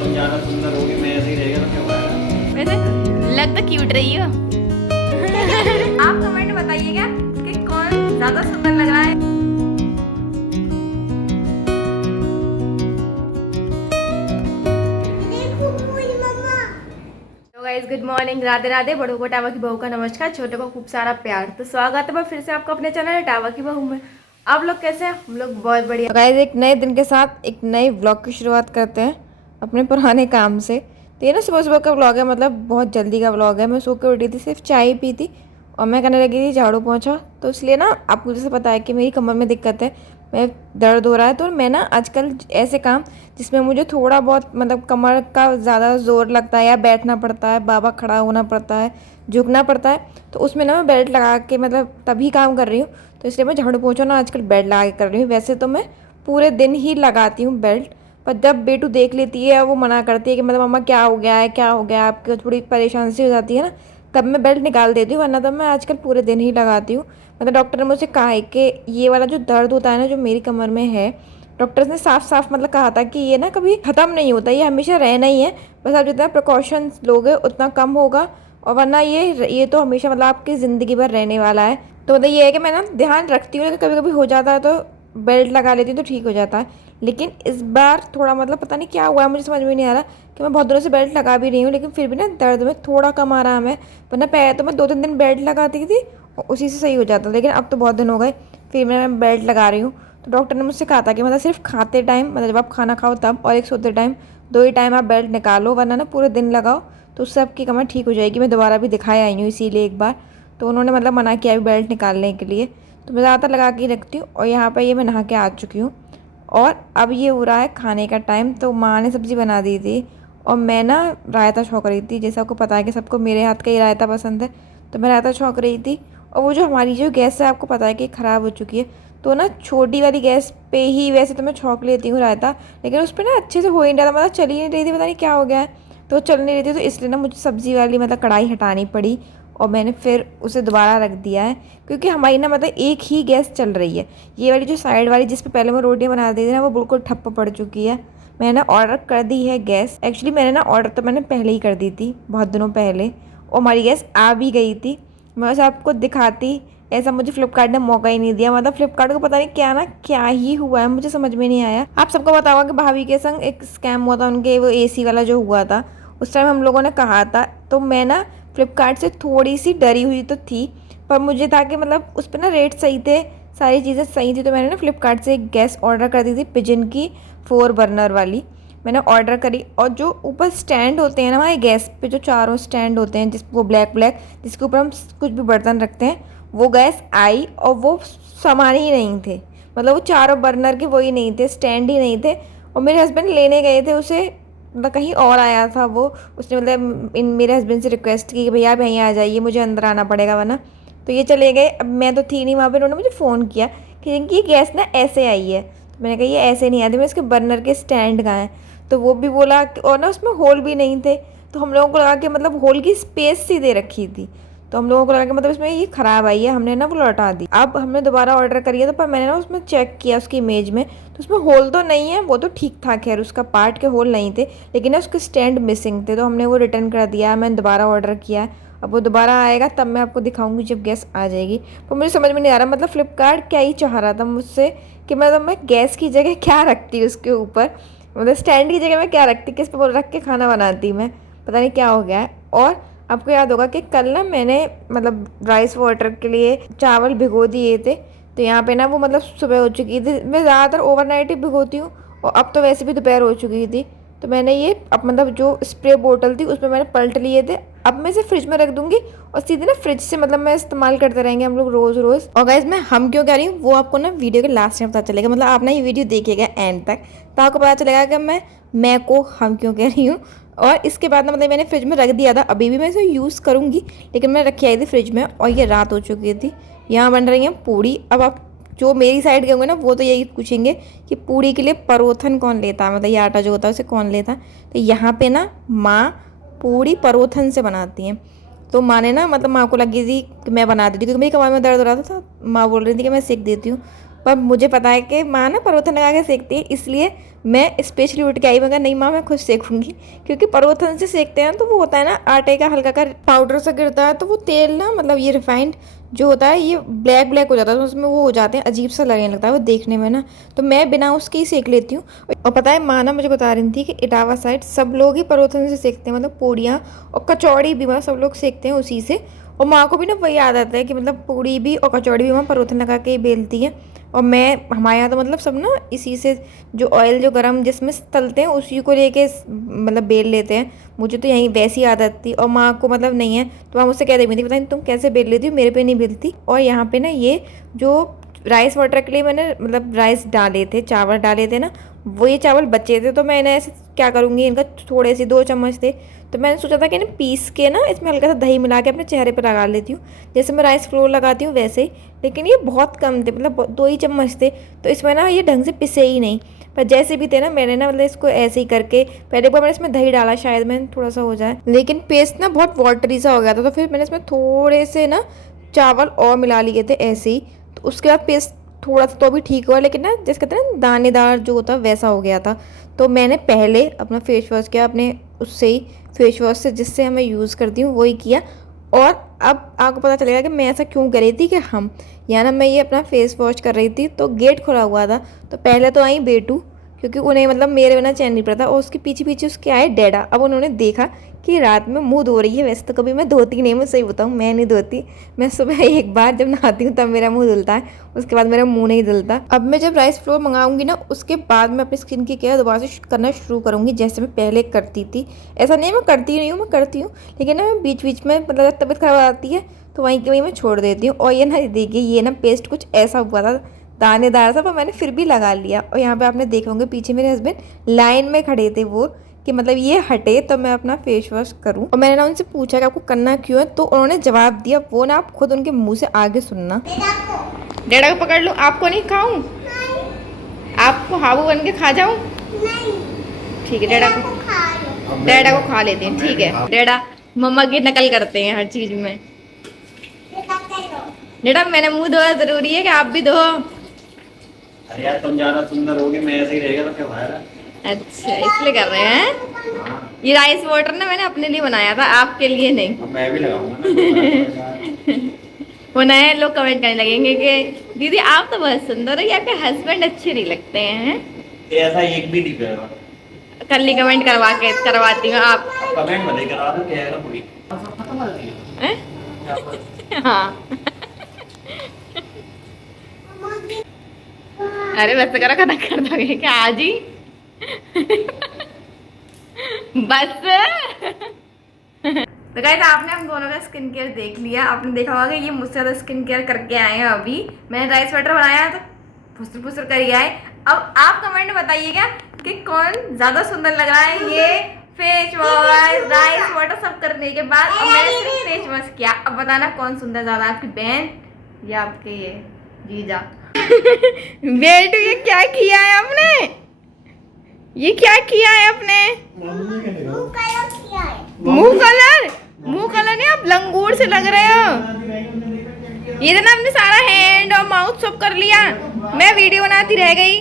तुम ज्यादा सुंदर होगी, मैं ऐसे ही रहेगा तो क्या होगा। वैसे लग तो क्यूट रही हो। आप कमेंट में बताइएगा कि कौन ज्यादा सुंदर लग रहा है। तो guys good morning, Radhe Radhe. बड़ों को टावा की बहू का नमस्कार, छोटों को खूब सारा प्यार। तो स्वागत है फिर से आपका अपने चैनल टावा की बहू में। आप लोग कैसे हैं? हम लोग बहुत बढ़िया। गाइस एक नए दिन के साथ एक नए व्लॉग की शुरुआत करते हैं अपने पुराने काम से। तो ये ना सुबह सुबह का व्लॉग है, मतलब बहुत जल्दी का व्लॉग है। मैं सो के उठी थी, सिर्फ चाय पी थी और मैं करने लगी थी झाड़ू पोंछा। तो इसलिए ना आपको जैसे पता है कि मेरी कमर में दिक्कत है, मैं दर्द हो रहा है। तो मैं ना आजकल ऐसे काम जिसमें मुझे थोड़ा बहुत मतलब कमर का ज़्यादा ज़ोर लगता है या बैठना पड़ता है, बाबा खड़ा होना पड़ता है, झुकना पड़ता है, तो उसमें ना मैं बेल्ट लगा के मतलब तभी काम कर रही हूँ। तो इसलिए मैं झाड़ू पोंछा ना आजकल बेल्ट लगा के कर रही हूँ। वैसे तो मैं पूरे दिन ही लगाती हूँ बेल्ट, पर जब बेटू देख लेती है वो मना करती है कि मतलब मम्मा क्या हो गया है, क्या हो गया है, आपको थोड़ी परेशानी सी हो जाती है ना, तब मैं बेल्ट निकाल देती हूँ। वरना तो मैं आजकल पूरे दिन ही लगाती हूँ। मतलब डॉक्टर ने मुझसे कहा है कि ये वाला जो दर्द होता है ना, जो मेरी कमर में है, डॉक्टर्स ने साफ साफ मतलब कहा था कि ये ना कभी ख़त्म नहीं होता, ये हमेशा रहना ही है। बस आप जितना प्रिकॉशंस लोगे उतना कम होगा, और वरना ये तो हमेशा मतलब आपकी ज़िंदगी भर रहने वाला है। तो मतलब ये है कि मैं ना ध्यान रखती हूँ कि कभी कभी हो जाता है तो बेल्ट लगा लेती हूँ तो ठीक हो जाता है। लेकिन इस बार थोड़ा मतलब पता नहीं क्या हुआ है, मुझे समझ में नहीं आ रहा कि मैं बहुत दिनों से बेल्ट लगा भी रही हूँ, लेकिन फिर भी ना दर्द में थोड़ा कम आराम है। वरना पहले तो मैं 2-3 दिन बेल्ट लगाती थी और उसी से सही हो जाता, लेकिन अब तो बहुत दिन हो गए फिर मैं बेल्ट लगा रही हूँ। तो डॉक्टर ने मुझसे कहा था कि मतलब सिर्फ खाते टाइम, मतलब जब आप खाना खाओ तब, और एक सोते टाइम, 2 ही टाइम आप बेल्ट निकालो, वरना ना पूरे दिन लगाओ तो उससे आपकी कमर ठीक हो जाएगी। मैं दोबारा भी दिखाया आई हूँ इसीलिए एक बार, तो उन्होंने मतलब मना किया भी बेल्ट निकालने के लिए। तो मैं ज़्यादातर लगा के ही रखती हूँ। और यहाँ पर ये मैं नहा के आ चुकी हूँ और अब ये हो रहा है खाने का टाइम। तो माँ ने सब्ज़ी बना दी थी और मैं ना रायता छौंक रही थी। जैसे आपको पता है कि सबको मेरे हाथ का ही रायता पसंद है, तो मैं रायता छौंक रही थी। और वो जो हमारी जो गैस है आपको पता है कि ख़राब हो चुकी है, तो ना छोटी वाली गैस पे ही वैसे तो मैं छौंक लेती हूँ रायता, लेकिन उस पर ना अच्छे से हो ही नहीं रहा था, मतलब चल ही नहीं रही थी, पता नहीं क्या हो गया है, तो चल नहीं रही थी। तो इसलिए ना मुझे सब्ज़ी वाली मतलब कढ़ाई हटानी पड़ी और मैंने फिर उसे दोबारा रख दिया है, क्योंकि हमारी ना मतलब एक ही गैस चल रही है। ये वाली जो साइड वाली जिस पे पहले मैं रोटियां बना दी थी ना, वो बिल्कुल ठप्प पड़ चुकी है। मैंने ना ऑर्डर कर दी है गैस। एक्चुअली मैंने ना ऑर्डर तो मैंने पहले ही कर दी थी, बहुत दिनों पहले, और हमारी गैस आ भी गई थी। मैं उसे आपको दिखाती, ऐसा मुझे फ्लिपकार्ट ने मौका ही नहीं दिया। मतलब फ्लिपकार्ट को पता नहीं क्या ना क्या ही हुआ है, मुझे समझ में नहीं आया। आप सबको बताओगे कि भाभी के संग एक स्कैम हुआ था, उनके वो एसी वाला जो हुआ था, उस टाइम हम लोगों ने कहा था। तो मैं ना फ्लिपकार्ट से थोड़ी सी डरी हुई तो थी, पर मुझे था कि मतलब उस पर ना रेट सही थे, सारी चीज़ें सही थी। तो मैंने ना फ्लिपकार्ट से एक गैस ऑर्डर कर दी थी, पिजन की 4 बर्नर वाली मैंने ऑर्डर करी। और जो ऊपर स्टैंड होते हैं ना हमारे गैस पे, जो चारों स्टैंड होते हैं जिस वो ब्लैक ब्लैक जिसके ऊपर हम कुछ भी बर्तन रखते हैं, वो गैस आई और वो सामान ही नहीं थे। मतलब वो चारों बर्नर के वही नहीं थे, स्टैंड ही नहीं थे। और मेरे हस्बैंड लेने गए थे उसे, मतलब कहीं और आया था वो। उसने मतलब मेरे हस्बैंड से रिक्वेस्ट की कि भैया आप यहीं आ जाइए, मुझे अंदर आना पड़ेगा वरना। तो ये चले गए। अब मैं तो थी नहीं वहाँ पे, उन्होंने मुझे फ़ोन किया कि इनकी ये गैस ना ऐसे आई है। तो मैंने कहा ये ऐसे नहीं आती, मैं इसके बर्नर के स्टैंड कहाँ हैं। तो वो भी बोला और ना उसमें होल भी नहीं थे। तो हम लोगों को लगा कि मतलब होल की स्पेस सी दे रखी थी, तो हम लोगों को लगा कि मतलब इसमें ये ख़राब आई है, हमने ना वो लौटा दी। अब हमने दोबारा ऑर्डर करी है, तो पर मैंने ना उसमें चेक किया उसकी इमेज में, तो उसमें होल तो नहीं है, वो तो ठीक ठाक है, उसका पार्ट के होल नहीं थे, लेकिन ना उसके स्टैंड मिसिंग थे। तो हमने वो रिटर्न कर दिया, मैंने दोबारा ऑर्डर किया। अब वो दोबारा आएगा तब मैं आपको दिखाऊंगी जब गैस आ जाएगी। पर मुझे समझ में नहीं आ रहा मतलब फ्लिपकार्ट क्या ही चाह रहा था मुझसे कि मतलब मैं गैस की जगह क्या रखती उसके ऊपर, मतलब स्टैंड की जगह मैं क्या रखती, किस पे रख के खाना बनाती मैं, पता नहीं क्या हो गया है। और आपको याद होगा कि कल ना मैंने मतलब राइस वाटर के लिए चावल भिगो दिए थे। तो यहाँ पे ना वो मतलब सुबह हो चुकी थी, मैं ज़्यादातर ओवरनाइट ही भिगोती हूँ, और अब तो वैसे भी दोपहर हो चुकी थी। तो मैंने ये अब मतलब जो स्प्रे बोतल थी उसमें मैंने पलट लिए थे। अब मैं इसे फ्रिज में रख दूंगी और सीधे ना फ्रिज से मतलब मैं इस्तेमाल करते रहेंगे हम लोग रोज़ रोज़। और गाइस मैं हम क्यों कह रही हूँ वो आपको ना वीडियो के लास्ट में पता चलेगा, मतलब आप ना ये वीडियो देखिएगा एंड तक, तो आपको पता चलेगा कि मैं को हम क्यों कह रही हूँ। और इसके बाद ना मतलब मैंने फ्रिज में रख दिया था, अभी भी मैं इसे यूज़ करूँगी, लेकिन मैं रखी आई थी फ्रिज में और ये रात हो चुकी थी। यहाँ बन रही हैं पूड़ी। अब आप जो मेरी साइड के होंगे ना वो तो यही पूछेंगे कि पूड़ी के लिए परोथन कौन लेता है, मतलब ये आटा जो होता है उसे कौन लेता है। तो यहाँ पे ना माँ पूड़ी परोथन से बनाती हैं। तो माँ ने ना मतलब माँ को लगी थी कि मैं बना देती, क्योंकि मेरी कमर में दर्द हो रहा था, तो माँ बोल रही थी कि मैं सेक देती हूँ। पर मुझे पता है कि माँ ना परोथन लगा के सेकती है, इसलिए मैं स्पेशली उठ के आई, मगर नहीं माँ मैं खुद सेकूंगी, क्योंकि परोथन से सेकते हैं तो वो होता है ना आटे का हल्का का पाउडर सा गिरता है, तो वो तेल ना मतलब ये रिफाइंड जो होता है ये ब्लैक ब्लैक हो जाता है, तो उसमें वो हो जाते हैं, अजीब सा लगने लगता है वो देखने में ना। तो मैं बिना उसके ही सेक लेती हूँ। और पता है माँ ना मुझे बता रही थी कि इटावा साइड सब लोग ही परोथन से सेकते हैं, मतलब पूड़ियाँ और कचौड़ी भी मतलब सब लोग सेकते हैं उसी से। और माँ को भी ना वही आदत है कि मतलब पूड़ी भी और कचौड़ी भी माँ परोथन लगा के ही बेलती है। और मैं हमारे यहाँ तो मतलब सब ना इसी से जो ऑयल जो गरम जिसमें तलते हैं उसी को लेके मतलब बेल लेते हैं। मुझे तो यहीं वैसी आदत थी और माँ को मतलब नहीं है, तो माँ मुझसे कह देती थी पता नहीं तुम कैसे बेल लेती हो, मेरे पे नहीं बेलती। और यहाँ पे ना ये जो राइस वाटर के लिए मैंने मतलब राइस डाले थे, चावल डाले थे ना, वो ये चावल बचे थे, तो मैंने ऐसे क्या करूँगी, इनका थोड़े से 2 चम्मच थे, तो मैंने सोचा था कि इन्हें पीस के ना इसमें हल्का सा दही मिला के अपने चेहरे पर लगा लेती हूँ, जैसे मैं राइस फ्लोर लगाती हूँ वैसे ही। लेकिन ये बहुत कम थे, मतलब 2 ही चम्मच थे, तो इसमें ना ये ढंग से पिसे ही नहीं। पर जैसे भी थे ना मैंने ना मतलब इसको ऐसे ही करके पहले एक बार मैंने इसमें दही डाला, शायद मैंने थोड़ा सा हो जाए, लेकिन पेस्ट ना बहुत वाटरी सा हो गया था, तो फिर मैंने इसमें थोड़े से ना चावल और मिला लिए थे ऐसे ही, तो उसके बाद पेस्ट थोड़ा सा तो भी ठीक हुआ, लेकिन ना जैसे कहते हैं ना दानेदार जो होता है वैसा हो गया था। तो मैंने पहले अपना फेस वॉश किया, अपने उससे ही फेस वॉश से जिससे मैं यूज़ करती हूँ वही किया। और अब आपको पता चलेगा कि मैं ऐसा क्यों कर रही थी कि हम या ना मैं ये अपना फेस वॉश कर रही थी तो गेट खुला हुआ था, तो पहले तो आई बेटू, क्योंकि उन्हें मतलब मेरे बिना चैन नहीं पड़ता, और उसके पीछे पीछे उसके आए डैडा। अब उन्होंने देखा कि रात में मुंह धो रही है, वैसे तो कभी मैं धोती नहीं, मैं सही बताऊँ मैं नहीं धोती, मैं सुबह एक बार जब नहाती हूँ तब मेरा मुंह धुलता है, उसके बाद मेरा मुंह नहीं धुलता। अब मैं जब राइस फ्लोर मंगाऊंगी ना उसके बाद मैं अपनी स्किन की केयर दोबारा से करना शुरू करूँगी, जैसे मैं पहले करती थी। ऐसा नहीं है मैं करती नहीं हूँ, मैं करती हूँ, लेकिन ना मैं बीच बीच में मतलब तबीयत खराब आती है तो वहीं की वहीं मैं छोड़ देती हूँ। और ये ना देखिए ये ना पेस्ट कुछ ऐसा हुआ था दानेदार सा, पर मैंने फिर भी लगा लिया। और यहाँ पे आपने देखे होंगे पीछे मेरे हस्बैंड लाइन में खड़े थे वो, कि मतलब ये हटे तो मैं अपना फेस वॉश करूँ। और मैंने ना उनसे पूछा कि आपको करना क्यों है, तो उन्होंने जवाब दिया, वो ना आप खुद उनके मुंह से आगे सुनना। डैडा को पकड़ लो, आपको नहीं खाऊं, आपको हाबू बन के खा जाऊं? ठीक है डैडा को खा लेते हैं, ठीक है। डैडा मम्मा की नकल करते हैं हर चीज में। डैडा मैंने मुंह धोना जरूरी है कि आप भी धो? अरे यार तुम ज्यादा सुंदर होगे, मैं ऐसे ही रहेगा तो क्या फायदा। अच्छा इसलिए कर रहे हैं। ये राइस वाटर ना मैंने अपने लिए बनाया था, आपके लिए नहीं। मैं भी लगाऊंगा वो नए लोग कमेंट करने लगेंगे कि दीदी आप तो बहुत सुंदर हो, या आपके हस्बैंड अच्छे नहीं लगते हैं। ऐसा एक भी नहीं करेगा, कल ही कमेंट करवाती हूँ आप कमेंट मत करा दो, क्या है पूरी खत्म कर दी। हाँ अरे बस करो, खत्म कर दोगे क्या आज ही? बस तो गाइस आपने हम दोनों का स्किन केयर देख लिया। आपने देखा होगा कि ये मुझसे ज़्यादा स्किन केयर करके आए हैं। अभी मैंने राइस वाटर बनाया तो फुसर फुसर कर ही आए। अब आप कमेंट में बताइएगा कि कौन ज़्यादा सुंदर लग रहा है, ये फेस वॉश राइस वाटर सब करने के बाद। अब मैंने सिर्फ फेस वॉश किया, अब बताना कौन सुंदर ज़्यादा, आपकी बहन या आपके ये जीजा। बेटू ये क्या किया है आपने, ये क्या किया है आपने? मुंह कलर नहीं, आप लंगूर से लग रहे हो। ये ना आपने सारा हैंड और माउथ सब कर लिया, मैं वीडियो बनाती रह गई।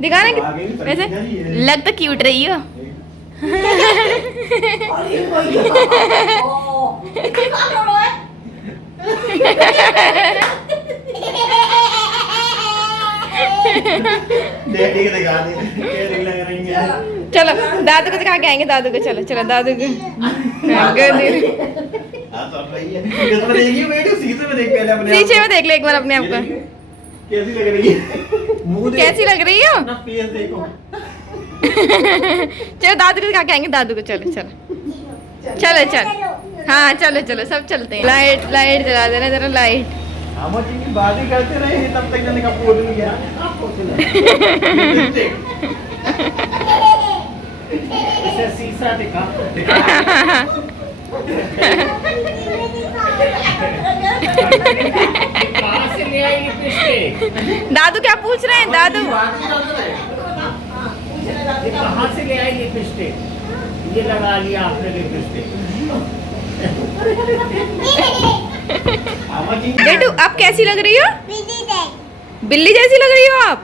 दिखा ना वैसे लग तो क्यूट रही हो। चलो दादू को दिखा के आएंगे, दादू को चलो चलो दादू को। शीशे में देख ले एक बार अपने आप को, कैसी लग रही है, कैसी लग रही हो? अपना फेस देखो। चलो दादू को दिखा के आएंगे, दादू को चलो चलो चलो चलो हाँ चलो चलो सब चलते हैं। लाइट लाइट जला देना जरा लाइट। हम की बातें करते रहे तब तक जाने का पोल नहीं गया। इसे शीशा दिखा कहाँ से ले आई लिपस्टिक? दादू क्या पूछ रहे हैं दादू? कहाँ से ले आई लिपस्टिक? ये लगा लिया आपने लिपस्टिक। बेटू आप कैसी लग रही हो? बिल्ली जैसी लग रही हो आप।